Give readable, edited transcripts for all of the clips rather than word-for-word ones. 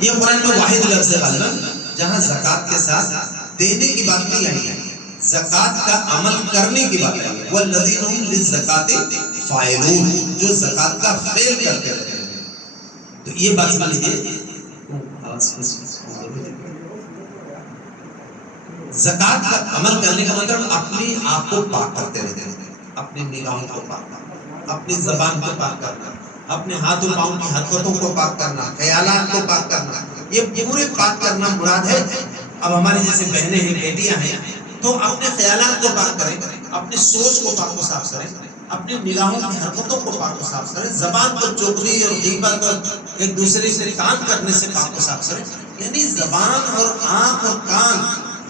یہ قرآن میں واحد لفظ ہے غالباً جہاں زکوٰۃ کے ساتھ دینے کی بات نہیں آئی ہے، زکوٰۃ کا عمل کرنے کی بات آئی ہے۔ والذین هم للزکاۃ فاعلون، جو زکوٰۃ کا فعل کرتے رہتے ہیں۔ تو یہ بات سمجھ لیجیے، زکوٰۃ کا عمل کرنے کا مطلب اپنے آپ کو پاک کرتے رہتے ہیں، اپنی نگاہوں کو پاک کرنا، اپنی زبان کو پاک کرنا، اپنے ہاتھ و پاؤں کی حرکتوں کو پاک کرنا، خیالات کو پاک کرنا، یہ پورے پاک کرنا مراد ہے۔ اب ہماری جیسے بہنیں ہیں، بیٹیاں ہیں، تو اپنے خیالات کو پاک کریں، اپنی سوچ کو پاک و صاف کریں، اپنی نگاہوں کی حرکتوں کو پاک و صاف کریں، زبان کو چغلی اور غیبت اور ایک دوسرے سے کام کرنے سے پاک و صاف کریں۔ یعنی زبان اور آنکھ اور کان،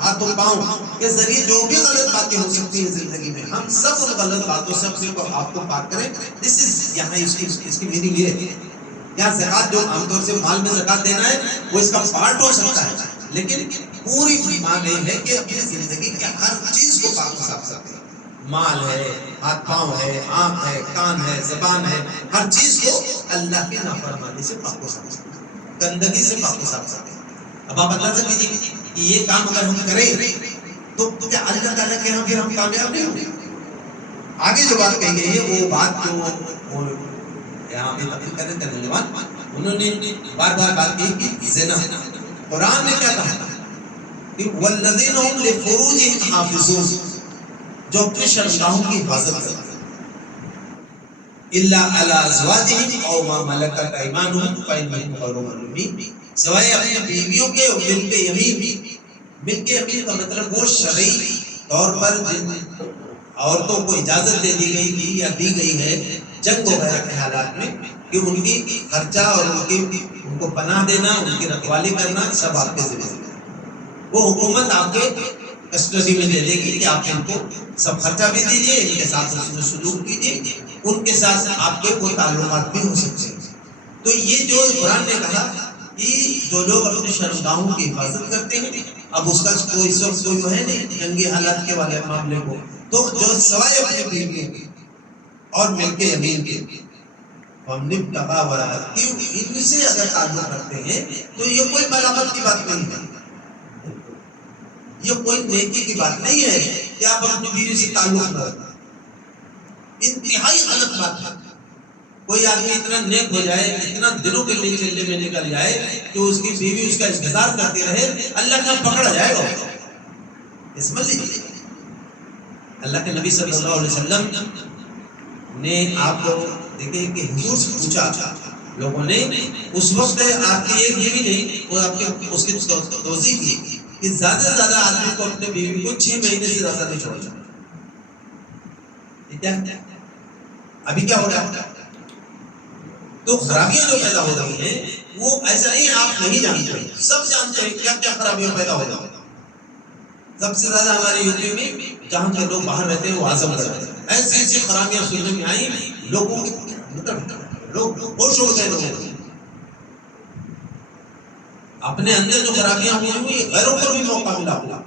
ہاتھ و پاؤں کے ذریعے جو بھی غلط باتیں ہو سکتی ہیں زندگی میں، ہم سب ان غلط باتوں سے اپنے کو آپ کو پاک کریں۔ دس از یہاں اس کی میننگ یہ ہے۔ یہاں زکوٰۃ جو عام طور سے مال میں زکوٰۃ دینا ہے وہ اس کا پارٹ ہو سکتا ہے، لیکن پوری ایمان یہ ہے کہ اپنی زندگی کے ہر چیز کو پاک و صاف کریں۔ مال ہے، ہاتھ پاؤں ہے، آنکھ ہے، کان ہے، زبان ہے، ہر چیز کو اللہ کی نافرمانی سے پاک و صاف کریں، گندگی سے پاک و صاف کریں۔ اب آپ اندازہ کیجیے کہ یہ کام اگر ہم کریں تو کیا اللہ تعالیٰ کے یہاں پھر ہم کامیاب نہیں ہوں گے؟ آگے جو بات کہی گئی ہے وہ بات جو یہاں پہ تفصیل کرنے ترجمان انہوں نے بار بار بات کی کہ زنا، قرآن نے کیا کہا کہ والذین هم لفروجهم حافظون، جو اپنے شرمگاہوں کی حفاظت کرتے ہیں، الا علی ازواجہم او ما ملکت ایمانہم فانہم غیر ملومین، سوائے اپنی بیویوں کے اور ملک یمین۔ ملک یمین کا مطلب وہ شرعی طور پر جن عورتوں کو اجازت دے دی گئی تھی یا دی گئی ہے جنگ وغیرہ کے حالات میں کہ ان کی خرچہ اور ان کو پناہ دینا، ان کی رکھوالی کرنا سب آپ کے ذمہ ہے۔ وہ حکومت آپ کے کسٹڈی میں دے دے گی کہ آپ ان کو سب خرچہ بھی دیجیے، ان کے ساتھ حسن سلوک کیجیے، ان کے ساتھ آپ کے وہ تعلقات بھی ہو سکتے ہیں۔ تو یہ جو قرآن نے کہا کہ جو لوگ اپنے شرمگاہوں کی حفاظت کرتے ہیں، اب اس کا کوئی سب کوئی تو ہے نہیں جنگی حالات کے والے معاملے کو، تو جو سوائے اپنی بیویوں کے اور ملک یمین کے ہم نے ابتغاء وراء ان سے اگر تعلق رکھتے ہیں تو یہ کوئی ملامت کی بات نہیں ہے، یہ کوئی نیکی کی بات نہیں ہے کہ آپ اپنی بیوی سے تعلق نہ رکھیں۔ انتہائی غلط بات ہے۔ کوئی آدمی اتنا نیک ہو جائے، اتنا دنوں کے لیے چلے میں نکل جائے کہ اس کی بیوی اس کا انتظار کرتی رہے، اللہ کا پکڑا جائے گا۔ سمجھ لیجیے، اللہ کے نبی صلی اللہ علیہ وسلم نے آپ کو دیکھیں کہ حضور سے پوچھا لوگوں نے، اس وقت آپ کی ایک بیوی نہیں، وہ آپ کے اس کی توضیح کی کہ زیادہ سے زیادہ آدمی کو اپنے بیوی کو 6 مہینے سے زیادہ نہیں چھوڑنا۔ یہ کیا ابھی کیا ہو رہا ہے؟ تو خرابیاں جو پیدا ہو رہی ہیں وہ ایسا نہیں آپ نہیں جانتے، سب جانتے ہیں کیا کیا خرابیاں پیدا ہو رہی ہیں۔ سب سے زیادہ ہمارے یو پی میں جہاں کے لوگ باہر رہتے ہیں وہ اعظم گڑھ میں ایسی ایسی خرابیاں سننے میں آئی، لوگوں مطلب لوگ ہوش اڑ گئے، لوگوں اپنے اندر جو خرابیاں ہوئی ہوئی غیروں کو بھی موقع ملا ہوا۔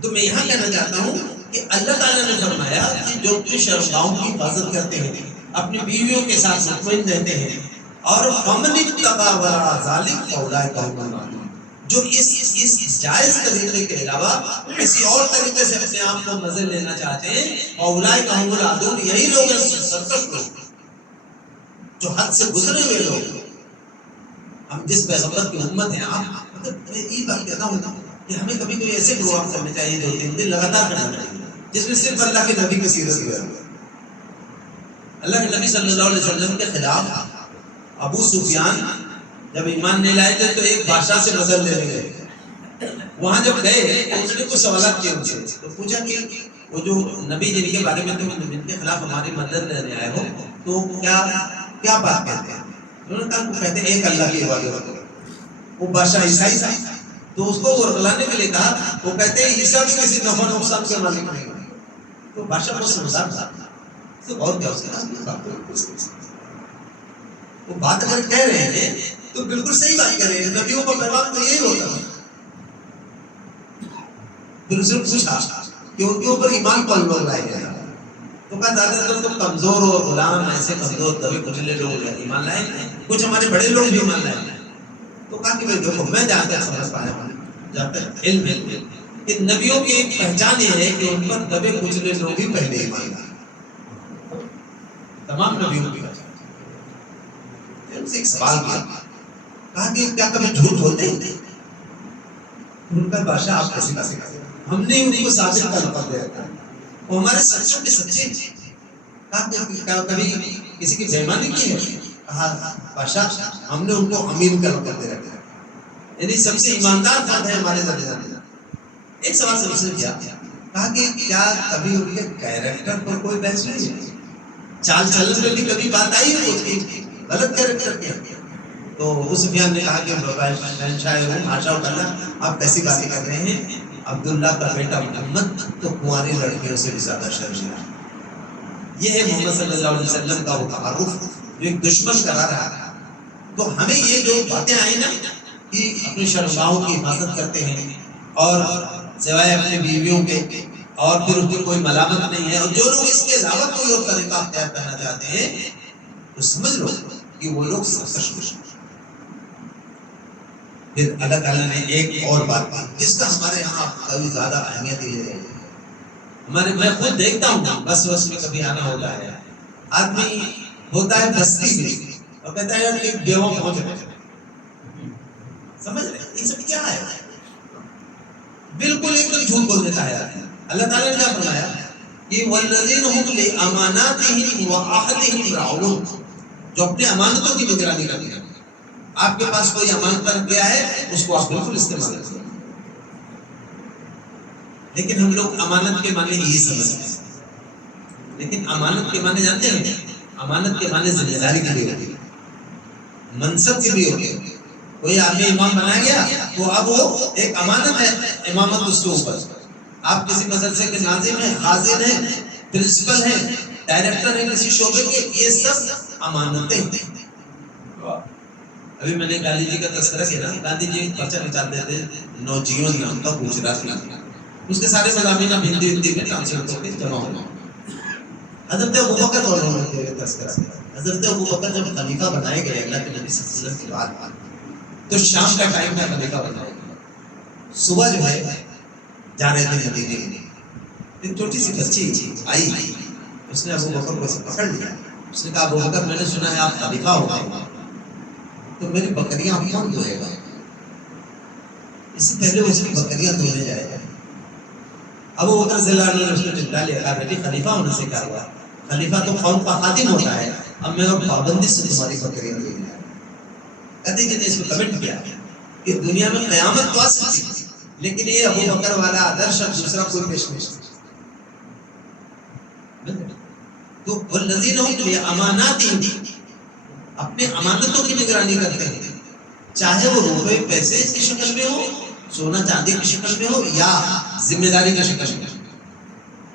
تو میں یہاں کہنا چاہتا ہوں کہ اللہ تعالیٰ نے فرمایا کہ جو اپنی شرمگاہوں کی حفاظت کرتے ہیں، اپنی بیویوں کے ساتھ مطمئن رہتے ہیں، اور فمن ابتغى وراء ذلك فاولئک هم العادون، جو اس جائز طریقے کے علاوہ کسی اور طریقے سے اپنے آپ کو مزے لینا چاہتے ہیں، فاولئک هم العادون، یہی لوگ ہیں سرکش لوگ، جو حد سے گزرے ہوئے لوگ۔ ہم جس پیغمبر کی امت ہیں، آپ مطلب میں یہ بات کہتا ہوں کہ ہمیں کبھی کبھی ایسے پروگرام کرنے چاہیے 2-3 دن لگاتار کرنا چاہیے جس میں صرف اللہ کے نبی کی سیرت ہے۔ اللہ کے نبی صلی اللہ علیہ وسلم کے خلاف ابو سفیان جب ایمان نہیں لائے تھے تو ایک بادشاہ سے مدد لینے گئے، وہاں جب گئے تو اس نے کچھ سوالات کیے ان سے، تو پوچھا کہ وہ جو نبی جن کے بارے میں تم ان کے خلاف ہماری مدد لینے آئے ہو تو کیا بات کہتے ہیں؟ انہوں نے کہا وہ کہتے ہیں ایک اللہ کی عبادت کرو۔ وہ بادشاہ عیسائی تھا تو اس کو وہ رلانے کے لیے کہا، وہ کہتے ہیں عیسیٰ بھی کسی نفع نقصان کے مالک نہیں ہے۔ تو بادشاہ بہت سمجھدار تھا، اور کیا وہ بات اگر کہہ رہے ہیں تو بالکل صحیح بات کہہ رہے ہیں، نبیوں کا پیغام تو یہی ہوتا ہے۔ پھر اسے پوچھا کہ ان کے اوپر ایمان کون لوگ لائے گئے، تو کہا زیادہ تر تو کمزور اور غلام ایسے کمزور دبے کچلے لوگ ایمان لائے، کچھ ہمارے بڑے لوگ بھی ایمان لائے۔ تو کہا کہا کہ میں دیکھو میں جہاں تک سمجھ پایا ہوں جہاں تک علم ہے کہ نبیوں کی ایک پہچان یہ ہے کہ ان پر دبے کچلے لوگ ہی پہلے ایمان لائے، تمام نبیوں کی پہچان۔ ان سے ایک سوال کیا، کہا کہ کیا کبھی جھوٹ بولتے ہیں؟ ان کا بادشاہ آپ کیسی باتیں کرتے ہیں؟ ہم نے ان کو ثابت کا لقب دے رکھا ہے، وہ ہمارے سچوں کے سچے ہیں۔ کہا کہ کبھی کسی کی بےایمانی کی ہے؟ کہا بادشاہ ہم نے ان کو امین کا لقب دے رکھا ہے، یعنی سب سے ایماندار فرد ہے ہمارے درمیان۔ ایک سوال سے اس نے کیا، کہا کہ کیا کبھی ان کے کیریکٹر پر کوئی بحث نہیں ہے؟ چال چلن میں بھی کبھی بات آئی ہے وہ غلط کیریکٹر کے؟ تو ابو سفیان نے کہا کہ شہنشاہ روم حاشا اللہ، آپ کیسی باتیں کر رہے ہیں؟ عبداللہ کا بیٹا محمد تو کنواری لڑکیوں سے بھی زیادہ شرمندہ ہے۔ یہ ہے محمد صلی اللہ علیہ وسلم کا وہ تعارف جو ایک دشمن کرا رہا ہے۔ تو ہمیں یہ جو باتیں آئی نا کہ اپنی شرمگاہوں کی حفاظت کرتے ہیں اور سوائے اپنی بیویوں کے، اور پھر اس پر کوئی ملامت نہیں ہے، اور جو لوگ اس کے علاوہ کوئی اور طریقہ اختیار کرنا چاہتے ہیں تو سمجھ لو کہ وہ لوگ سرکش ہیں۔ پھر اللہ تعالیٰ نے ایک اور بات کی جس کا ہمارے یہاں کبھی زیادہ اہمیت ہی ہے۔ ہمارے میں خود دیکھتا ہوں بس میں کبھی آنا ہوتا ہے، آدمی ہوتا ہے بستی میں اور کہتا ہے یار ایک بیوہ پہنچ رہے، سمجھ رہے یہ سب کیا ہے؟ بالکل ایک دم جھوٹ بول دیتا ہے۔ اللہ تعالیٰ نے کیا فرمایا کہ والذین هم لاماناتهم وعهدهم راعون، جو اپنے امانتوں کی نگرانی کرتے ہیں۔ آپ کے پاس کوئی امانت رکھ گیا ہے اس کو آپ بالکل استعمال کریں، لیکن ہم لوگ امانت کے معنی یہی سمجھتے ہیں، لیکن امانت کے معنی جانتے ہیں؟ امانت کے معنی ذمہ داری کے بھی ہوتی ہے، منصب کے بھی ہوتی ہے۔ کوئی آدمی امام بنایا گیا تو اب وہ ایک امانت ہے، امامت اس کے اوپر۔ آپ کسی مدرسے کے ناظم ہیں، خازن ہیں، پرنسپل ہیں، ڈائریکٹر ہیں کسی شعبے کے، یہ سب امانتیں ہیں۔ ابھی میں نے گاندھی جی کا تذکرہ کیا نا، گاندھی جی پرچہ نکالتے تھے نوجیون نام کا گجرات میں، اس کے سارے مضامین اب ہندی میں ٹرانسلیٹ ہو کے جمع ہونا۔ حضرت ابوبکر اور انہوں نے تذکرہ کیا، حضرت ابوبکر جب خلیفہ بنائے گئے اللہ کے نبی صلی اللہ علیہ وسلم کے بعد، تو شام کا ٹائم تھا خلیفہ بنائے گئے، صبح جو ہے جا رہے تھے مدینے میں، ایک چھوٹی سی بچی آئی، اس نے ابوبکر کو پکڑ لیا، اس نے کہا ابوبکر میں نے سنا ہے آپ خلیفہ ہو گئے، تو میری بکریاں کون دھوئے گا؟ اس سے پہلے اس کی بکریاں دھونے جائے گا۔ ابو بکر رضی اللہ عنہ نے اس کو چمٹا لیا، کہا بیٹی خلیفہ ہونے سے کیا ہوا؟ خلیفہ تو قوم کا خادم ہوتا ہے، اب میں پابندی سے تمہاری بکریاں دھوئے گا۔ کہتے کہ نے اس کو کمنٹ کیا کہ دنیا میں قیامت تو آ سکتی لیکن یہ ابو بکر والا آدرش دوسرا کوئی پیش نہیں۔ تو والذین هم لاماناتہم، اپنے امانتوں کی نگرانی کرتے ہیں، چاہے وہ روپے پیسے کی شکل میں ہو، سونا چاندی کی شکل میں ہو، یا ذمہ داری کی شکل میں۔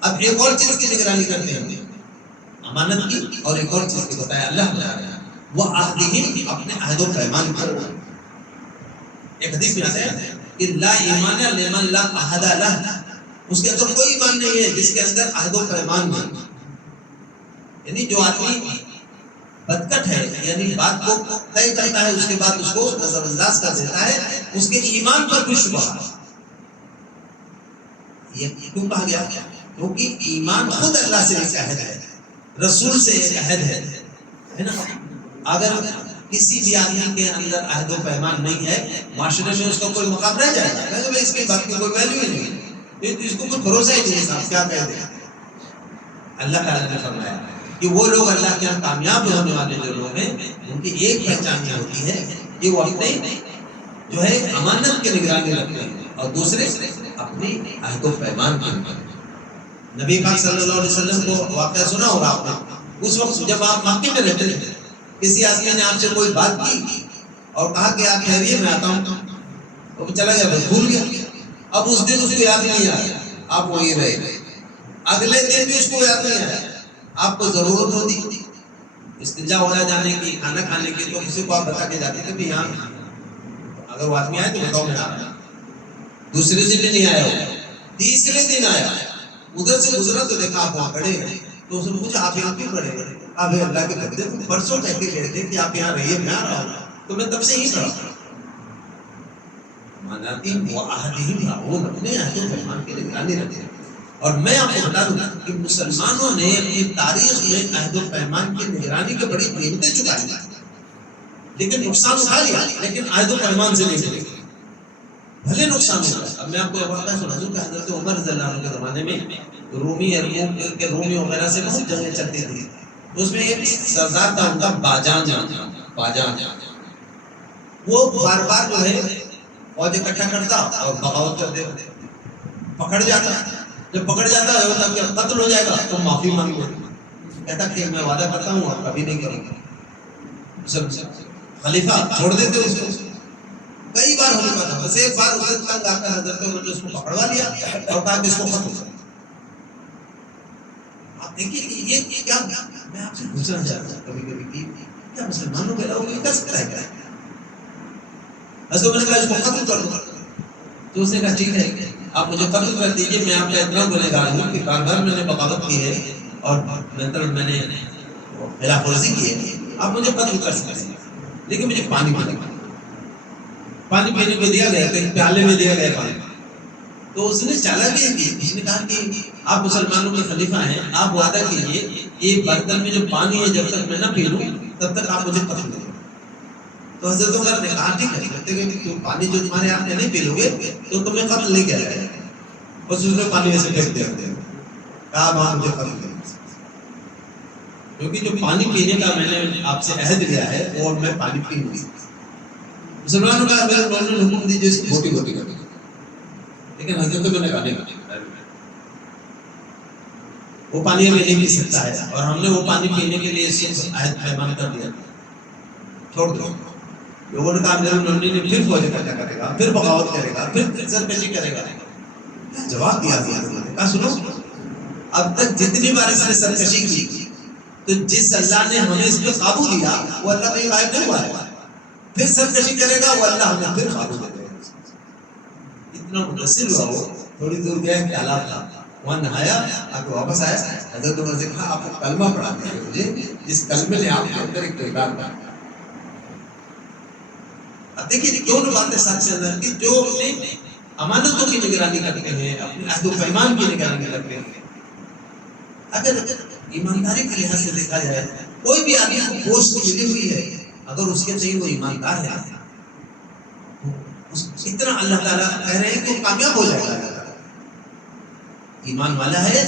اب ایک اور چیز کی نگرانی کرتے ہیں امانت کی، اور ایک اور چیز کی بتایا اللہ بتا رہا ہے وہ عہدہم، اپنے عہد و پیمان پر۔ ایک حدیث میں آتا ہے کہ لا ایمان لمن لا عہد لہ، اس کے اندر کوئی ایمان نہیں ہے جس کے اندر عہد و پیمان نہیں۔ یعنی جو آدمی بدکٹ ہے، یعنی بات کو طے کرتا ہے اس کے بعد اس کو نظر انداز کر دیتا ہے، اس کے ایمان پر کوئی شبہ ہے۔ یہ کیوں کہا گیا؟ کیونکہ ایمان خود اللہ سے ایک عہد ہے، رسول سے ایک عہد ہے نا۔ اگر کسی بھی آدمی کے اندر عہد و پیمان نہیں ہے، معاشرے میں اس کا کوئی مقام رہ جائے گا، کہ اس کی بات کی کوئی ویلیو ہی نہیں، اس کو کوئی بھروسہ ہی نہیں ہے، کیا کہہ دیں۔ اللہ تعالیٰ نے فرمایا کہ وہ لوگ اللہ کے یہاں کامیاب ہونے والے جو لوگ ہیں، ان کی ایک پہچان یہ ہوتی ہے کہ وہ اپنے جو ہے امانت کی نگرانی رکھتے ہیں، اور دوسرے اپنی عہد و پیمان کی نگرانی۔ نبی پاک صلی اللہ علیہ وسلم کو واقعہ سنا ہوگا آپ نے، اس وقت جب آپ مکے میں رہتے تھے، کسی آدمی نے آپ سے کوئی بات کی اور کہا کہ آپ ٹھہریے میں آتا ہوں، وہ چلا گیا، بس بھول گیا۔ اب اس دن اس کو یاد نہیں آیا، آپ وہیں رہے، اگلے دن بھی اس کو یاد نہیں آیا، آپ کو ضرورت ہوتی استنجا ہو جانے کی، کھانا کھانے کی، تو کسی کو آپ بتا کے جاتے تھے کہ یہاں اگر وہ آدمی آئے تو بتاؤ میں آ رہا ہوں۔ دوسرے دن بھی نہیں آیا ہو، تیسرے دن آیا، ادھر سے گزرا تو دیکھا آپ وہاں کھڑے ہیں، تو اس نے پوچھا آپ یہاں کیوں کھڑے ہیں؟ آپ اللہ کے بندے پرسوں کہہ کے گئے تھے کہ آپ یہاں رہیے، میں آ رہا ہوں، تو میں تب سے ہی کھڑا ہوں۔ اماناتهم وعهدهم راعون، اپنے عہد و پیمان کی نگرانی رکھیں. اور میں آپ کو بتا دوں کہ مسلمانوں نے اپنی تاریخ میں عہد و پیمان کی نگرانی کے بڑی قیمتیں چکائی ہیں، لیکن نقصان اٹھا لیا، لیکن عہد و پیمان سے نہیں ملے. بھلے نقصان ہوا. اب میں آپ کو واقعہ سنا دوں کہ حضرت عمر رضی اللہ عنہ کے زمانے میں رومی وغیرہ سے بہت جنگیں چلتی تھی. اس میں ایک سردار تھا ان کا باجان. وہ بار بار جو ہے فوج اکٹھا کرتا اور بغاوت کر دیتا. پکڑ جاتا، جب پکڑ جاتا ہے کہ قتل ہو جائے گا تو معافی مانگ لے. کہتا کہ میں وعدہ کرتا ہوں اور کبھی نہیں کروں گا. خلیفہ چھوڑ دیتے اس کو. کئی بار ہو چکا تھا. بس ایک بار اسے تنگ آتا حضرت عمر نے اس کو پکڑوا لیا اور کہا کہ اس کو ختم کر. آپ دیکھیے کہ یہ کیا، میں آپ سے پوچھنا چاہتا ہوں کبھی کبھی کہ کیا مسلمانوں کے علاوہ کوئی کر سکتا ہے کیا؟ حضرت عمر نے کہا اس کو ختم کر دو. تو اس نے کہا ٹھیک ہے آپ مجھے قتل کر دیجیے، میں آپ کا اتنا گنہگار ہوں کہ بار بار میں نے بغاوت کی ہے اور میں نے خلاف ورزی کی ہے، آپ مجھے قتل کر سکتے ہیں لیکن مجھے پانی پینے کو دیا گیا، کہیں پیالے میں دیا گیا پانی. تو اس نے چالاکی کی، اس نے کہا کہ آپ مسلمانوں کے خلیفہ ہیں، آپ وعدہ کیجیے یہ برتن میں جو پانی ہے جب تک میں نہ پی لوں تب تک آپ مجھے قتل کریں. تو حضرت عمر نے کہا ٹھیک ہے کہ پانی جو تمہارے آپ نے نہیں پی لو گے تو تمہیں قتل نہیں کیا جائے گا. بس اس نے پانی ایسے پھینک دیا، کہا وہاں مجھے قتل کریں کیونکہ جو پانی پینے کا میں نے آپ سے عہد لیا ہے وہ میں پانی پیوں گی. مسلمانوں کا حکم دیجیے اس کو گھوٹی کر. لیکن حضرت عمر نے کہا نہیں، وہ پانی ہمیں نہیں پی سکتا ہے اور ہم نے وہ پانی پینے کے لیے اسے عہد پیمان کر دیا، چھوڑ دو. لوگوں نے کہا امیر المومنین نے پھر فوج اکٹھا کرے گا، پھر بغاوت کرے گا، پھر سرکشی کرے گا. جواب دیا کہا سنو، اب تک جتنی بار اس نے سرکشی کی تو جس اللہ نے ہمیں اس پہ قابو دیا وہ اللہ کہیں غائب نہیں ہوا ہے. پھر سرکشی کرے گا وہ اللہ ہمیں پھر قابو دے دے گا. اتنا متصل ہوا وہ. تھوڑی دور گیا ایک تالاب تھا، وہاں نہایا، آ کے واپس آیا. حضرت عمر سے کہا آپ کو کلمہ پڑھاتے ہیں مجھے، اس کلمے نے آپ کے اندر ایک کردار بنا. اب دیکھیے دونوں باتیں ساتھ سے اندر کی، جو اپنے امانتوں کی نگرانی کرتے ہیں، اپنے عہد و پیمان کی نگرانی کرتے ہیں. اگر ایمانداری کے لحاظ سے دیکھا جائے، کوئی بھی آدمی کو پوسٹ ملی ہوئی ہے اگر اس کے تئیں وہ ایماندار ہے اتنا اللہ تعالیٰ کہہ رہے ہیں کہ وہ کامیاب ہو جائے گا. ایمان والا ہے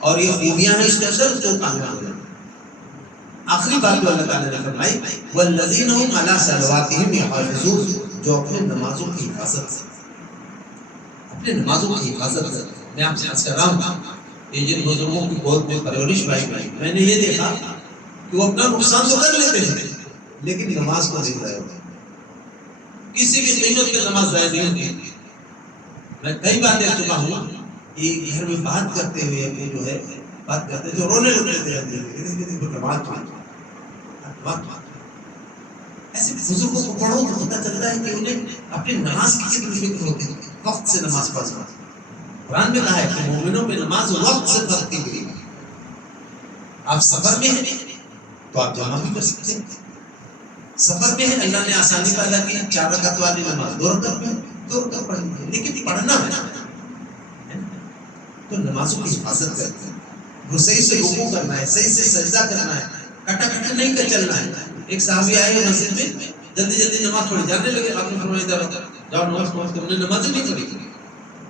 اور یہ خوبیاں ہیں اس کے اندر تو کامیاب ہو جائے گا. آخری بات جو اللہ تعالیٰ نے فرمائی والذین هم علی صلواتهم یحافظون، جو اپنے نمازوں کی حفاظت میں آپ سے عرض کر رہا ہوں کہ جن بزرگوں کی گود میں پرورش پائی گئی، میں نے یہ دیکھا کہ وہ اپنا نقصان تو کر لیتے ہیں لیکن نماز کو نہیں ضائع ہوتی، کسی بھی قیمت پہ نماز ضائع نہیں ہوتی. میں کئی بار دیکھ چکا ہوں کہ گھر میں بات کرتے ہوئے اپنے جو ہے بات کرتے جو رونے لگتے تھے. ایسے بزرگوں کو پڑھو تو پتہ چلتا ہے کہ انہیں اپنی نماز کی کتنی فکر ہوتی ہے، وقت سے نماز پڑھنا. قرآن میں کہا ہے کہ مومنوں پہ نماز وقت سے فرض کی گئی. آپ سفر میں ہیں تو آپ جمع بھی کر سکتے ہیں. سفر میں ہے اللہ نے آسانی پیدا کی، 4 رکعت والی نماز 2 رکعت میں 2 رکعت پڑھنی ہے، لیکن پڑھنا ہے تو نمازوں کی حفاظت کرتے ہیں. وہ صحیح سے رکوع کرنا ہے، صحیح سے سجدہ کرنا ہے، کٹا کٹا نہیں کر چلنا ہے. ایک صحابی آئے ہیں مسجد میں، جلدی نماز پڑھی، جانے لگے. آپ نے فرمایا جاؤ نماز پڑھو، تم نے نماز نہیں پڑھی.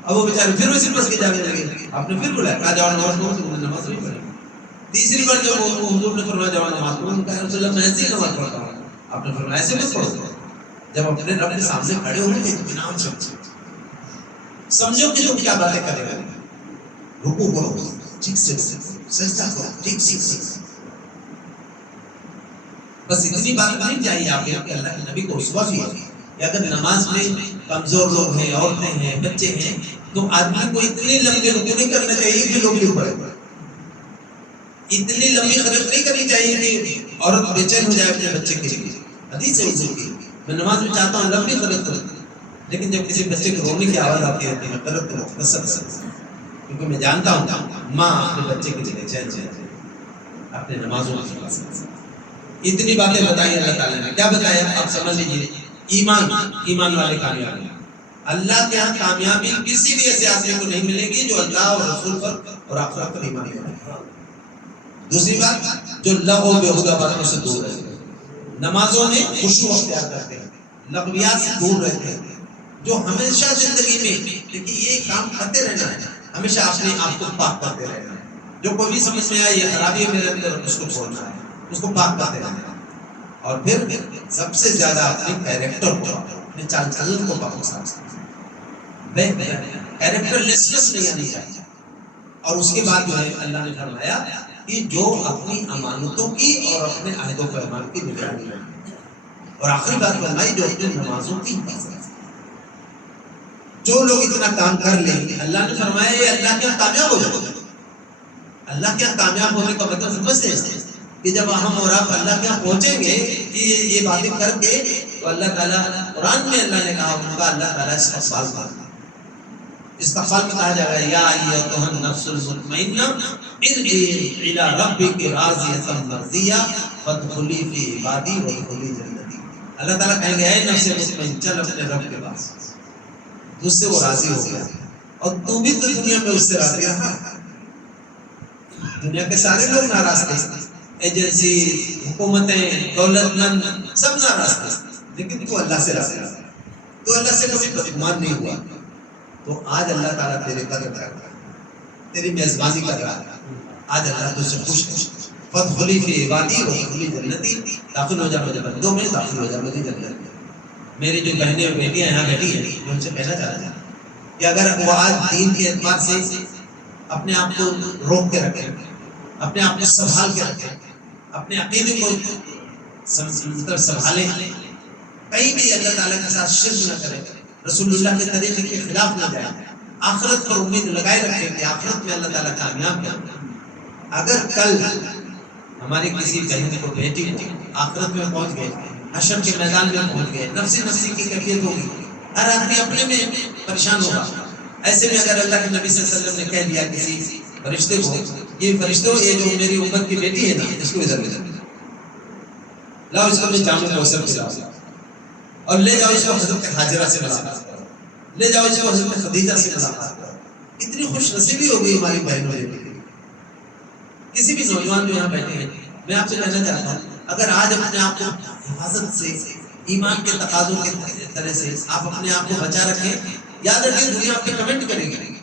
اب وہ بیچارے پھر ویسے پڑھ کے جانے لگے. آپ نے پھر بلایا، کہا جاؤ نماز پڑھو، تم نے نماز نہیں پڑھی. تیسری بار جب حضور نے فرمایا جاؤ نماز پڑھو، ان کا رسول اللہ میں ایسے ہی نماز پڑھتا ہوں. آپ نے فرمایا ایسے مت پڑھو. جب اپنے رب کے سامنے کھڑے ہو گئے اطمینان سمجھو کہ تم کیا باتیں کرے گا. رکوع کرو ٹھیک سے، سجدہ کرو ٹھیک سے. بس اتنی بات نہیں چاہیے آپ کہ اللہ کے نبی کو اسوہ بھی ہے کہ اگر نماز میں کمزور لوگ ہیں، عورتیں ہیں، بچے ہیں تو آدمی کو اتنی لمبی رکوع نہیں کرنا چاہیے کہ لوگ گر پڑے. اتنی لمبی خرچ نہیں کرنی چاہیے کہ عورت بے چین ہو جائے اپنے بچے کے لیے. حدیث ہے حضور کی، میں نماز میں چاہتا ہوں لمبی خرچ کروں، لیکن جب کسی بچے کو رونے کی آواز آتی ہے تو میں غلط کو مختصر کرتا ہوں، کیونکہ میں جانتا ہوں ماں اپنے بچے کے لیے چین اپنے نمازوں کی حفاظت. اتنی باتیں بتائی اللہ تعالیٰ نے. کیا بتایا آپ سمجھ لیجیے. ایمان والے کامیاب ہیں. اللہ کے ہاں کامیابی کسی بھی ایسے آدمی کو نہیں ملے گی جو اللہ اور رسول پر اور آخرت پر ایمان رکھے. دوسری بات، جو لغو بیہودہ باتوں سے دور رہے، نمازوں میں خشوع اختیار کرتے ہیں، لغویات سے دور رہتے ہیں، جو ہمیشہ زندگی میں دیکھیے یہ کام کرتے رہنا ہے، ہمیشہ اپنے آپ کو پاک کرتے رہنا ہے. جو کوئی بھی سمجھ میں آئے یہ خرابی ہے میرے اندر، اس کو چھوڑنا ہے، اس کو پاک کرتے رہنا ہے. اور پھر سب سے زیادہ اپنے کیریکٹر کو، اپنے چال چلن کو پاک کرنا ہے. کیریکٹر لیسنس نہیں آنی چاہیے. اور اس کے بعد جو ہے اللہ نے فرمایا کہ جو اپنی امانتوں کی اور اپنے عہد و پیمان کی نگرانی رکھے. اور آخری بات فرمائی جو اپنے نمازوں کی حفاظت. جو لوگ اتنا کام کر لیں گے اللہ نے فرمایا یہ اللہ کے کامیاب ہو جائے. اللہ کے کامیاب ہونے کا مطلب سمجھتے ہیں کہ جب ہم اور آپ اللہ کے یہاں پہنچیں گے یہ باتیں کر کے تو اللہ تعالیٰ قرآن میں اللہ نے کہا ان کا اللہ تعالیٰ استقبال کرے. استقبال میں کہا جا رہا ہے یا ایتھا النفس المطمئنہ ارجعی الی ربک راضیۃ مرضیہ فادخلی فی عبادی وادخلی جنتی. اللہ تعالیٰ کہیں گے اے نفس مطمئن چل اپنے رب کے پاس، تجھ سے وہ راضی ہو گیا اور تو بھی تو دنیا میں اس سے راضی رہا. دنیا کے سارے لوگ ناراض تھے، ایجنسی، حکومتیں، دولت مند سب ناراض تھے، لیکن تو اللہ سے راضی رہا، تو اللہ سے کبھی بدگمان نہیں ہوا. تو آج اللہ تعالیٰ تیرے قدر کر رہا ہے، تیری میزبانی کر رہا ہے. آج اللہ تجھ سے خوش ہے. فادخلی فی عبادی وادخلی جنتی، داخل ہو جا میرے بندوں میں، داخل ہو جا میری جنت میں. میری جو بہنیں اور بیٹیاں یہاں بیٹھی ہیں میں ان سے کہنا چاہتا ہوں کہ اگر وہ آج دین کے اعتبار سے اپنے آپ کو روک کے رکھیں، اپنے آپ کو سنبھال کے رکھیں، اپنے عقیدے کو سنبھالیں، کہیں بھی اللہ تعالیٰ کے ساتھ شرک نہ کریں، رسول اللہ کے طریقے کے خلاف نہ جائیں، آخرت پر امید لگائے رکھیں کہ آخرت میں اللہ تعالیٰ کامیاب کریں. اگر کل ہماری کسی بہن کو بیٹی کو آخرت میں پہنچ گئے، حشر کے میدان میں پہنچ گئے، نفسی کی کیفیت ہوگی، ہر آدمی اپنے میں پریشان ہوگا. ایسے میں اگر اللہ کے نبی صلی اللہ علیہ وسلم نے کہہ دیا کسی فرشتے کو، یہ فرشتوں یہ جو میری امت کی بیٹی ہے نا اس کو ادھر لاؤ، اس کو میں جامع کوثر پلاؤ اور لے جاؤ اس کو حضرت حاجرہ سے ملاقات کرو، لے جاؤ اس کو حضرت خدیجہ سے ملاقات کرو. کتنی خوش نصیبی ہوگی ہماری بہنوں کے لیے. کسی بھی نوجوان جو یہاں بیٹھے ہیں میں آپ سے کہنا چاہتا ہوں اگر آج اپنے آپ کو حفاظت سے، ایمان کے تقاضوں کے طرح سے آپ اپنے آپ کو بچا رکھیں، یاد رکھیں دنیا آپ پہ کمنٹ کرے گی،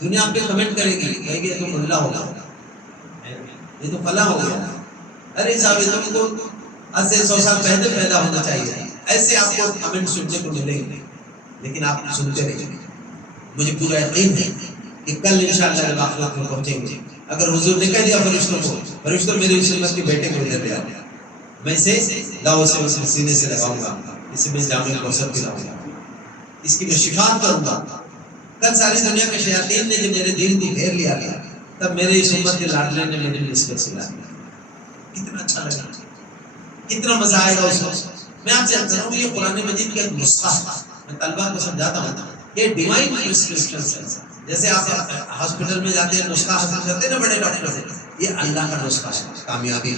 دنیا آپ پہ کمنٹ کرے گی، کہے گی یہ تو ملا ہوگا، یہ تو فلاں ہو گیا، ارے صاحب تم کو آج سے 100 سال پہلے پیدا ہونا چاہیے. ایسے آپ کو کمنٹ سننے کو ملیں گے، لیکن آپ سنتے رہیں. مجھے پورا یقین ہے کہ کل انشاءاللہ جب آخرت میں پہنچیں گے اگر حضور نے کہہ دیا فرشتوں کو، فرشتوں میری سنت کے بیٹے کو ادھر لے آؤ، میں اسے لاؤ سے سینے سے لگاؤں گا، اسے میں جامع کوثر پلاؤں گا، اس کی میں شفاعت کروں گا. کل ساری دنیا کے شیاطین نے جب میرے دین کو گھیر لیا تب میرے اس امت کے لاڈلے نے میری نسبت سے لا دیا. کتنا اچھا لگا، کتنا مزہ آئے گا اس وقت. میں آپ سے کہتا ہوں یہ قرآن مجید کا ایک نسخہ میں طلبہ کو سمجھاتا ہوں، یہ ڈیوائن پرسکرپشن ہے. جیسے آپ ہاسپٹل میں جاتے ہیں نسخہ حاصل کرتے ہیں نا بڑے ڈاکٹر سے، یہ اللہ کا نسخہ ہے کامیابی.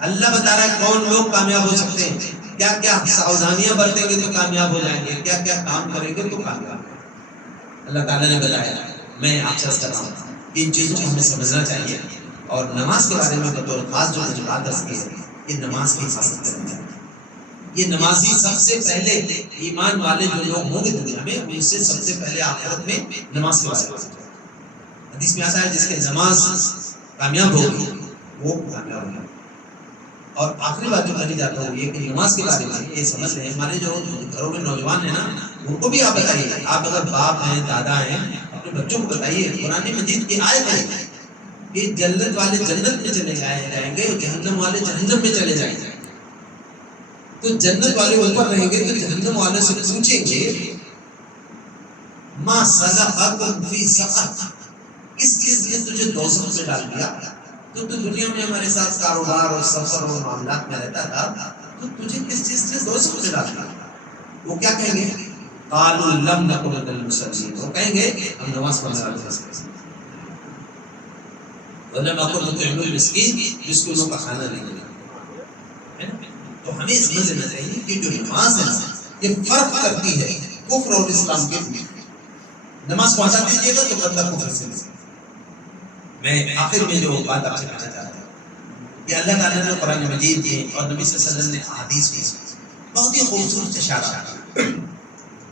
اللہ بتا رہا ہے کون لوگ کامیاب ہو سکتے ہیں، کیا کیا ساودھانیاں برتیں گے تو کامیاب ہو جائیں گے، کیا کیا کام کریں گے تو کامیاب. اللہ تعالیٰ نے بتایا. میں آپ سے کہتا ہوں ان چیزوں کو ہمیں سمجھنا چاہیے. اور نماز کے بارے میں بطور خاص جو مجھے بات درس کی ہے یہ نماز کی حفاظت کرنی چاہیے. یہ نمازی سب سے پہلے ایمان والے جو لوگ ہوں گے دنیا میں ان سے سب سے پہلے آخرت میں نماز کے بارے میں حدیث میں آتا ہے جس کی نماز کامیاب ہوگی وہ کامیاب ہوگا. اور آخری بات جو کرنی چاہتا ہوں یہ کہ نماز کے بارے میں یہ سمجھ رہے ہیں ہمارے جو گھروں میں نوجوان ہیں نا ان کو بھی آپ بتائیے. آپ اگر باپ ہیں دادا ہیں اپنے بچوں کو بتائیے قرآن مجید کی آیت ہے کہ جنت والے جنت میں چلے جائیں گے، جہنم والے جہنم میں چلے جائیں گے. تو جنت والے اوپر رہیں گے تو جہنم والے سے پوچھیں گے ما سلککم فی سقر، کس چیز نے تجھے دوزخ میں ڈال دیا؟ تو دنیا میں ہمارے ساتھ کاروبار اور سفر اور معاملات میں رہتا تھا، تو تجھے کس چیز نے دوزخ میں ڈال دیا؟ وہ کیا کہیں گے؟ قالوا لم نکن من المصلین، وہ کہیں گے ہم نماز پڑھنے والے تھے، ولم نکن نطعم المسکین، مسکینوں کا کھانا نہیں دیا. تو ہمیں سمجھنا چاہیے کہ جو نماز ہے یہ فرق کرتی ہے کفر اور اسلام کے بیچ نماز کو ہٹا دیجیے گا تو بندہ کفر سے نہیں۔ میں آخر میں جو بات آپ سے کہنا چاہتا ہوں کہ اللہ تعالیٰ نے قرآن مجید میں اور نبی صلی اللہ علیہ وسلم نے احادیث میں بہت ہی خوبصورت اشارہ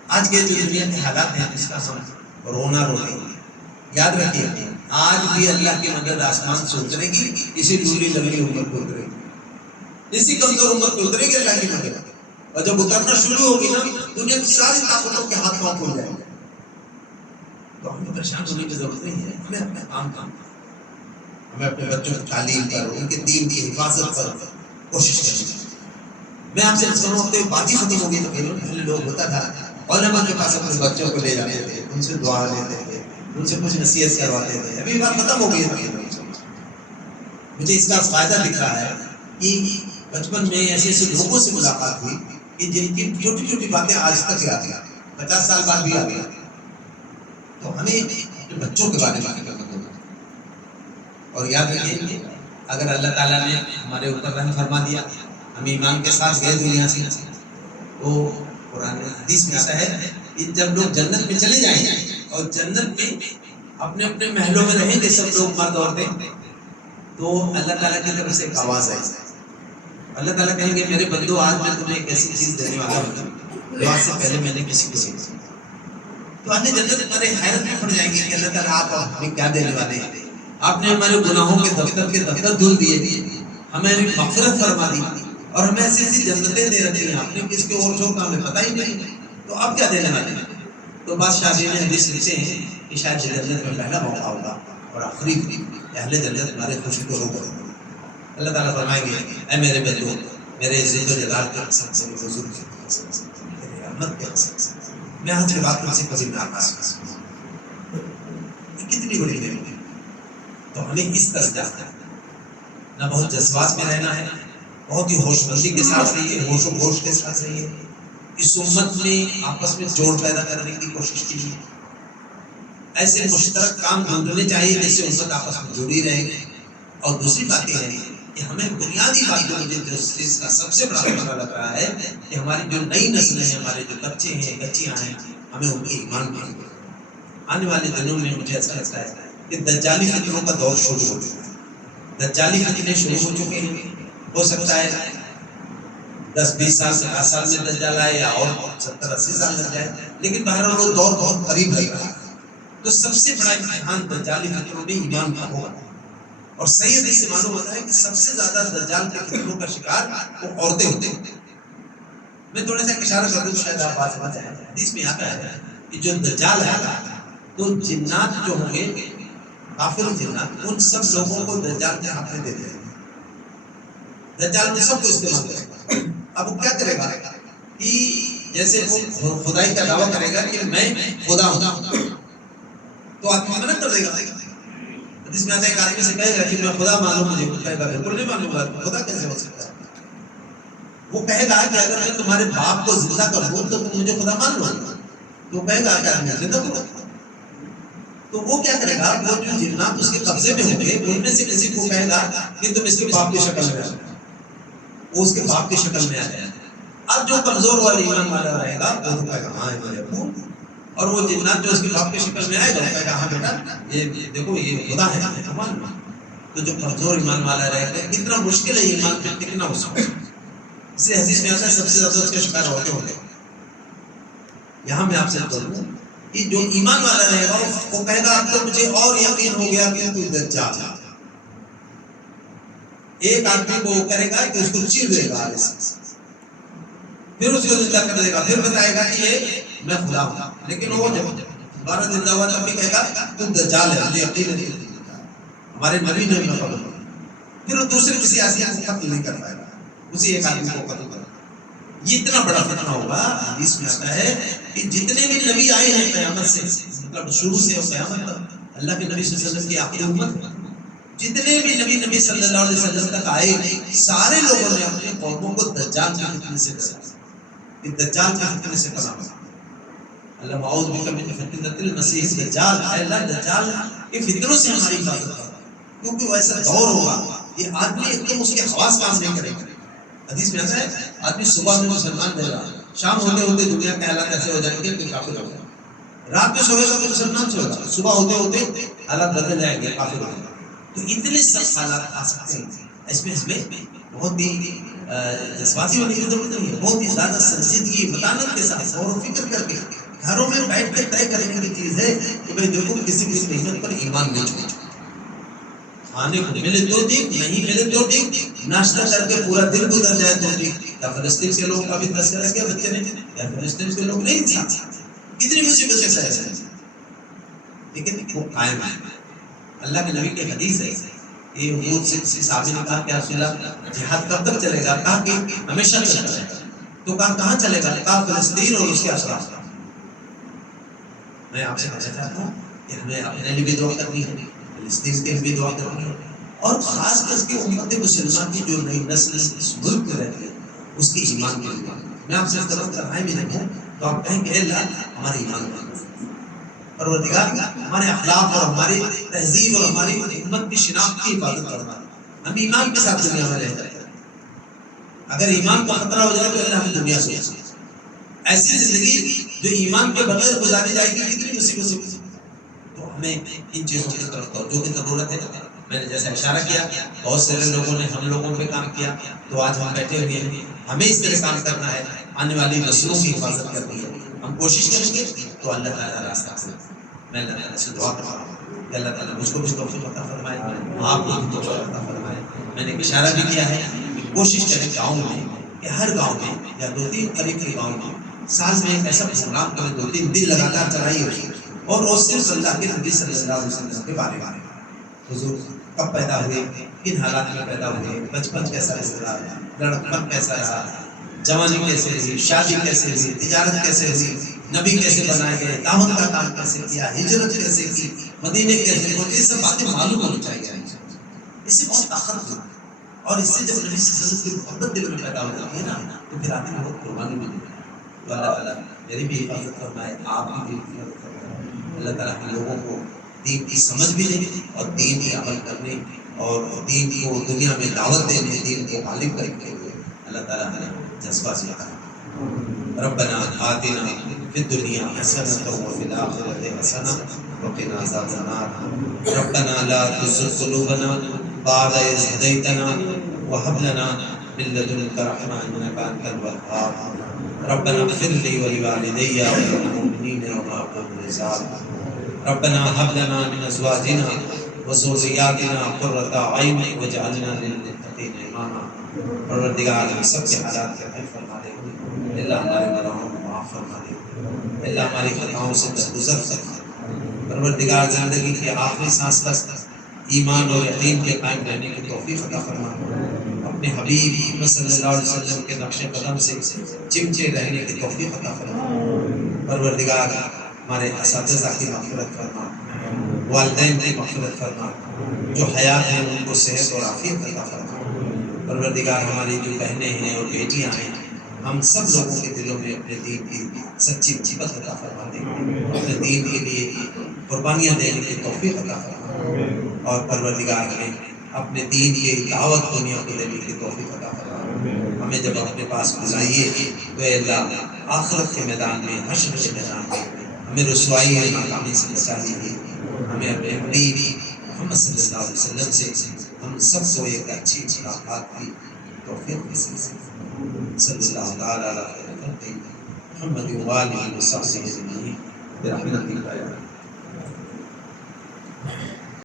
آج کے جو دنیا کے حالات ہیں جس کا ہم رونا روتے ہیں، یاد رکھیے آج بھی اللہ کی مدد آسمان سے اترے گی، اسی ڈولی لگی امت کو اترے گی، اسی کمزور امت کو اترے گی اللہ کی مدد، اور جب اترنا شروع ہوگی نا دنیا کی ساری طاقتوں کے ہاتھ پاؤں کھل جائیں گے۔ تو ہمیں پریشان ہونے کی ضرورت نہیں ہے، ہمیں اپنا کام ہمیں اپنے بچوں کی تعلیم پر، ان کے دین کی حفاظت پر کوشش کرنی چاہیے۔ میں آپ سے سنوں ہفتے بات ہی ختم ہو گئی تو پہلے لوگ ہوتا تھا علماء کے پاس اپنے بچوں کو لے جاتے تھے، ان سے دعا لیتے تھے، ان سے کچھ نصیحت کرواتے تھے، ابھی بات ختم ہو گئی ہے۔ مجھے اس کا فائدہ دکھ رہا ہے کہ بچپن میں ایسے ایسے لوگوں سے ملاقات ہوئی کہ جن کی چھوٹی چھوٹی باتیں آج تک یاد ہیں، 50 سال بعد بھی یاد ہیں۔ تو ہمیں اپنے بچوں کے بارے میں فکر کرنا ہوگا، اور یاد رکھیے اگر اللہ تعالیٰ نے ہمارے اوپر رحم فرما دیا، ہم ایمان کے ساتھ گئے دنیا سے، تو قرآن حدیث میں آتا ہے کہ جب لوگ جنت میں چلے جائیں گے اور جنت میں اپنے اپنے محلوں میں رہیں گے سب لوگ مرد عورتیں، تو اللہ تعالیٰ کی طرف سے ایک آواز آئی، اللہ تعالیٰ کہیں گے میرے بندو آج میں تمہیں ایک ایسی چیز دینے والا ہوں جو آج سے پہلے میں نے کسی کو نہیں دی۔ تو آج جنت ہمارے حیرت میں پڑ جائیں گے کہ اللہ تعالیٰ آپ ہمیں کیا دینے والے ہیں، آپ نے ہمارے گناہوں کے دفتر دھل دیے، ہمیں مغفرت فرما دی، اور ہمیں ایسی ایسی جنتیں دے رکھی ہیں آپ نے کس کے اور چھوڑ کا ہمیں پتہ ہی نہیں، تو اب کیا دینے والے ہیں؟ تو بادشاہ جی نے حدیث لکھتے ہیں کہ شاید جنت میں پہلا موقع ہوگا اور آخری اہل جنت ہمارے خوشی کو رو کریں گے۔ اللہ تعالیٰ فرمائیں گے اے میرے بندو، میرے عزت و جلال کے قسم سے، میرے بزرگ کی قسم سے، میرے رحمت کے قسم سے، میں آج کے بعد تم سے کبھی ناراض نہیں ہوں۔ یہ کتنی بڑی نعمت ہے۔ تو ہمیں اس طرح جانا ہے، نہ بہت جذبات میں رہنا ہے، بہت ہی ہوش مندی کے ساتھ رہیے، ہوش و ہوش کے ساتھ رہیے، اس امت میں آپس میں جوڑ پیدا کرنے کی کوشش کیجیے، ایسے مشترک کام ڈھونڈنے چاہیے جس سے امت آپس میں جڑی رہے۔ اور دوسری بات یہ ہے کہ ہمیں بنیادی بات جو مجھے جو اس چیز کا سب سے بڑا خطرہ لگ رہا ہے کہ ہماری جو نئی نسلیں ہیں، ہمارے جو بچے ہیں، بچیاں ہیں، ہمیں ان کے ایمان پر آنے والے دنوں میں مجھے ایسا لگتا ہے کہ دجالی فتنوں کا دور شروع ہو چکا ہے، دجالی فتنے شروع ہو چکے ہیں۔ ہو سکتا ہے 10-20 سال 50 سال میں دجال آئے یا اور 70-80 سال لگ جائے، لیکن بہرحال وہ دور بہت قریب لگ رہا ہے۔ تو سب سے بڑا امتحان دجالی فتنوں میں ایمان کا ہوگا، اور صحیح حدیث سے معلوم ہوتا ہے کہ سب سے زیادہ دجال کے فتنوں کا شکار وہ عورتیں ہوتے ہیں۔ میں تھوڑا سا اشارہ کر دوں شاید آپ بات سمجھ جائیں۔ حدیث میں آتا ہے کہ جو دجال ہے تو جنات جو ہوں گے، کافر جنات، ان سب لوگوں کو دجال کے ہاتھ میں دے دیں گے، دجال میں سب کو استعمال کرے گا۔ اب وہ کیا کرے گا کہ جیسے وہ خدائی کا دعویٰ کرے گا کہ میں خدا ہوں، تو آدمی منع کر دے گا۔ حدیث میں آتا ہے ایک آدمی سے کہے گا کہ میں خدا مانوں، مجھے کہے گا بالکل نہیں مانوں گا، خدا کیسے ہو سکتا ہے؟ وہ کہے گا کہ اگر میں تمہارے باپ کو زندہ کر دوں تو تم مجھے خدا مان لو، تو کہے گا کہ آدمی زندہ کرو۔ تو وہ کیا کرے گا، وہ جو جنات اس کے قبضے میں ہوں گے ان میں سے کسی کو کہے گا کہ تم اس کے باپ کی شکل میں آ جاؤ، وہ اس کے باپ کی شکل میں آ جائے۔ اب جو کمزور والا ایمان والا رہے گا وہ کہے گا ہاں میرے ابو، اور وہ جنات جو اس کے باپ کی شکل میں آئے گا وہ کہے گا ہاں بیٹا یہ دیکھو یہ خدا ہے ایمان۔ تو جو کمزور ایمان والا رہے گا کتنا مشکل ہے ایمان پہ ٹکنا اس کو، اس لیے حدیث میں آتا ہے سب سے زیادہ اس کے شکار ہوتے ہوں گے۔ یہاں میں آپ سے بولوں کہ جو ایمان والا رہے گا وہ کہے گا اب تو مجھے اور یقین ہو گیا کہ تو دجال ہے۔ ایک آدمی کو وہ کرے گا کہ اس کو چیر دے گا، پھر اس کو زندہ کر دے گا، پھر بتائے گا کہ یہ میں خدا ہوں، لیکن وہ جب دوبارہ زندہ ہوا تب بھی کہے گا تم دجال ہے، مجھے یقین نہیں، ہمارے نبی نے بھی خبر۔ پھر وہ دوسرے کسی آدمی کو قتل نہیں کر پائے گا، اسی ایک آدمی کو قتل کرے گا۔ یہ اتنا بڑا فتنہ ہوگا۔ حدیث میں آتا ہے کہ جتنے بھی نبی آئے ہیں قیامت سے، مطلب شروع سے قیامت تک، اللہ کے نبی صلی اللہ علیہ وسلم کی آخری امت، جتنے بھی نبی صلی اللہ علیہ وسلم تک آئے سارے لوگوں نے اپنے قوموں کو دجال کے فتنے سے ڈرایا کہ دجال کے فتنے سے پناہ مانگا۔ اللہ معوذ بک من فتنۃ المسیح الدجال، اے اللہ دجال کے فتنوں سے ہماری حفاظت کر، کیونکہ وہ ایسا دور ہوگا یہ آدمی ایک دم اس کے حواس کام نہیں کرے گا۔ حدیث میں آتا ہے آدمی صبح میں مسلمان رہے گا، شام ہوتے ہوتے دنیا کے حالات ایسے ہو جائیں گے کہ کافر ہو جائے گا، رات میں سوئے گا تو مسلمان سوئے گا، صبح ہوتے ہوتے حالات بدل جائیں گے، کافر ہو جائے گا۔ تو اتنے سخت حالات آ سکتے ہیں، اس میں ہمیں بہت ہی جذباتی ہونے کی ضرورت نہیں ہے، بہت ہی زیادہ سنجیدگی متانت کے ساتھ غور و فکر کر کے گھروں میں بیٹھ کے طے کرنے کی چیز ہے کہ بھائی دیکھو کسی کسی محنت پر ایمان نہیں چھوڑنا، کھانے کو ملے تو ٹھیک، نہیں ملے تو ٹھیک، ناشتہ کر کے پورا دن گزر جائے تو ٹھیک۔ یا فلسطین کے لوگ کا بھی تذکرہ کیا بچے نے، یا فلسطین کے لوگ نہیں تھا، کتنی مصیبتیں سہ رہے ہیں، لیکن وہ قائم ہے۔ اللہ کے نبی کی حدیث ہے، یہ حدود سے کسی صحابی نے کہا کہ رسول اللہ جہاد کب تک چلے گا؟ کہا کہ ہمیشہ چلتا رہے گا۔ تو کہا کہاں چلے گا؟ کہا فلسطین اور اس کے اطراف۔ میں آپ سے کہنا چاہتا ہوں کہ ہمیں اپنے لیے بھی دعا کرنی ہے، فلسطین کے لیے بھی دعا کرنی ہے، اور خاص کر کے امت مسلمان کی جو نئی نسل اس ملک میں رہتی ہے اس کی ایمان کے لیے۔ میں آپ سے طرف کرائے بھی نہیں ہوں تو آپ کہیں کہ اے اللہ ہمارے ایمان کو پروردگار ہمارے اخلاق اور ہماری تہذیب اور ہماری امت کی شناخت کی حفاظت کرنا، ہم ایمان کے ساتھ دنیا میں رہ جاتے ہیں۔ اگر ایمان کو خطرہ ہو جائے تو اللہ ہم دنیا سے ایسی زندگی جو ایمان کے بغیر گزاری جائے گی کتنی مصیبت ہوگی۔ تو ہمیں ان چیزوں کی طرف توجہ کی ضرورت ہے۔ میں نے جیسے اشارہ کیا بہت سارے لوگوں نے ہم لوگوں پہ کام کیا، تو آج ہم بیٹھے ہوئے ہیں، ہمیں اس طرح کام کرنا ہے، آنے والی نسلوں کی حفاظت کرنی ہے۔ ہم کوشش کریں گے تو اللہ تعالیٰ راستہ سے، میں اللہ تعالیٰ سے دعا کرتا ہوں کہ اللہ تعالیٰ مجھ کو بھی توفیق عطا فرمائے، آپ کو بھی توفیق عطا فرمائے۔ میں نے اشارہ بھی کیا ہے کہ کوشش کریں گاؤں میں کہ ہر گاؤں میں یا 2-3 قریب کے گاؤں میں سال میں ایک ایسا پروگرام کریں، 2-3 دن لگاتار چلائی ہوئی، اور وہ صرف اللہ کے نبی صلی اللہ علیہ وسلم کے بارے میں، حضور کب پیدا ہوئے، کن حالات میں پیدا ہوئے، بچپن کیسا گزرا، لڑکپن کیسا رہا، جوانی کیسے رہی، شادی کیسے ہوئی، تجارت کیسے ہوئی، نبی کیسے بنائے گئے، دعوت کا کام کیسے کیا، ہجرت کیسے کی، مدینے کیسے پہنچے، یہ سب باتیں معلوم ہونی چاہیے۔ اس سے بہت طاقت ہوتی ہے، اور اس سے جب نبی صلی اللہ علیہ وسلم کی محبت دل میں پیدا ہو جاتی ہے نا، تو پھر آدمی بہت قربانی بھی دیتا ہے۔ تو اللہ تعالیٰ میری بھی حفاظت فرمائے، آپ کی بھی حفاظت فرمائے۔ اللہ تعالیٰ ہم لوگوں کو دین کی سمجھ بھی دے اور دین کی عمل کرنے اور دین کو دنیا میں دعوت دینے، دین کو غالب کرنے کے لیے اللہ تعالیٰ ہمیں جذبہ سے عطا فرمائے۔ ربنا آتنا فی الدنیا حسنۃ وفی الآخرۃ حسنۃ وقنا عذاب النار۔ ربنا لا تزغ قلوبنا بعد إذ هديتنا وهب لنا من لدنك رحمة إنك أنت الوهاب۔ ربنا اغفر لي ولوالدي وللمؤمنين يوم يقوم الحساب۔ ربنا هب لنا من أزواجنا وذرياتنا قرة أعين واجعلنا للمتقين إماما۔ پروردگار ہم سب کے حالات کے حل فرما دے، اللہ ہمارے گناہوں کو معاف فرما دے، اللہ ہماری خطاؤں سے درگزر فرما دے۔ پروردگار زندگی کے آخری سانس تک ایمان اور یقین کے قائم رہنے کی توفیق عطا فرما، اپنے حبیب صلی اللہ علیہ وسلم کے نقش قدم سے چمچے رہنے کی توفیق عطا فرما۔ پروردگار ہمارے اساتذہ کی مغفرت فرما، والدین کی مغفرت فرما، جو حیات ہیں ان کو صحت اور عافیت عطا فرما۔ پروردگار ہماری جو بہنیں ہیں اور بیٹیاں ہیں، ہم سب لوگوں کے دلوں میں اپنے دین کی سچی محبت عطا فرما دیں، اپنے دین کے لیے قربانیاں دینے کی توفیق عطا فرما، اور پروردگار ہمیں اپنے دین کی دعوت دنیا کو دینے کی توفیق عطا فرما۔ ہمیں جب اپنے پاس بلائیے تو اے اللہ آخرت کے میدان میں، حشر کے میدان میں ہمیں رسوائی اور ناکامی سے بچا لیجیے، ہمیں اپنے حبیب محمد صلی اللہ علیہ وسلم سے ہم سب کو ایک اچھی ملاقات کی توفیق نصیب فرمائے۔ صلی اللہ تعالیٰ علیہ وسلم محمد و آلہ و صحبہ اجمعین برحمتک یا